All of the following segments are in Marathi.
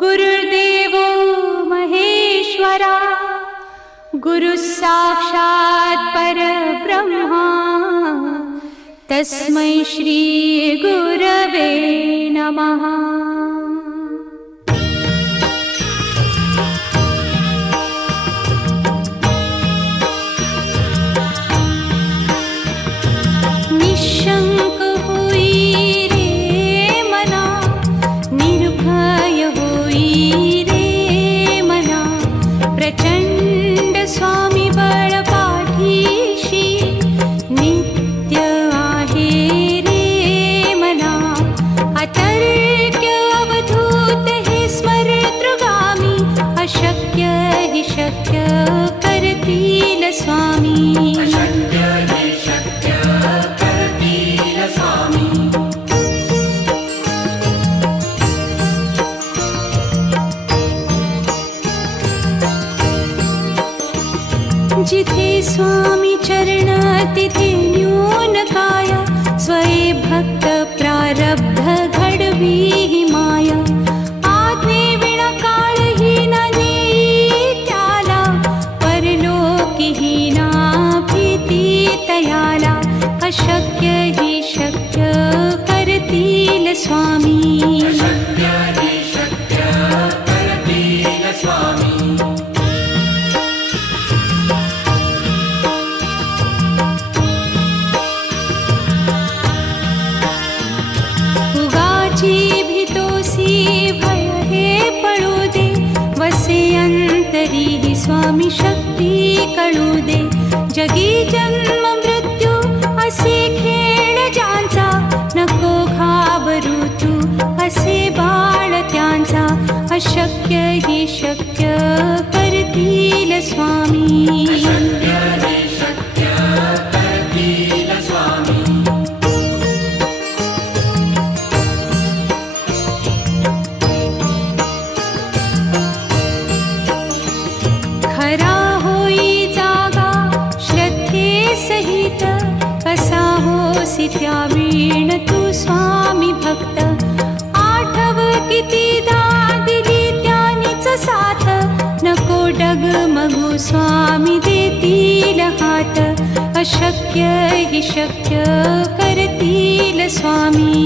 गुरुर्देवो महेश्वरा गुरु साक्षात् परब्रह्मा तस्मै श्री गुरवे नमः। निशंक हुई रे मना, निर्भय हुई रे मना, प्रचंड स्वामी बळ पाठीशी नित्य आहे रे मना। अतर्क्य अवधूत हे स्मरतृगामी, अशक्य हि शक्य करतील स्वामी। जिथे स्वामी चरण तिथे न्यून काया, स्वये भक्त प्रारब्ध घडवी ही माया। आज्ञे विना काळहीन नेई त्याला, परलोकीहीना भीती तयाला। अशक्य हि शक्य करतील स्वामी। भय हे पळू दे, वसे अंतरी ही स्वामी शक्ती कळू दे। जगी जन्म मृत्यू असे खेळ ज्यांचा, नको घाबरू तू असे बाळ त्यांचा। अशक्य हि शक्य करतील स्वामी। खरा होई जागा श्रद्धे सहित, कसा होसी त्या वीण तू स्वामी भक्त। आठव कितीदा दिली त्यानीच साथ, नको डगमगू स्वामी देतील हात। अशक्य हि शक्य करतील स्वामी।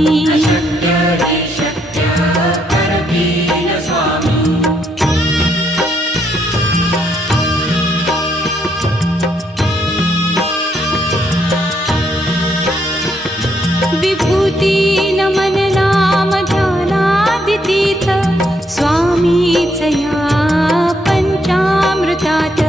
विभूती नमन नाम ध्यानादितीर्थ, स्वामीच या पंचामृतात।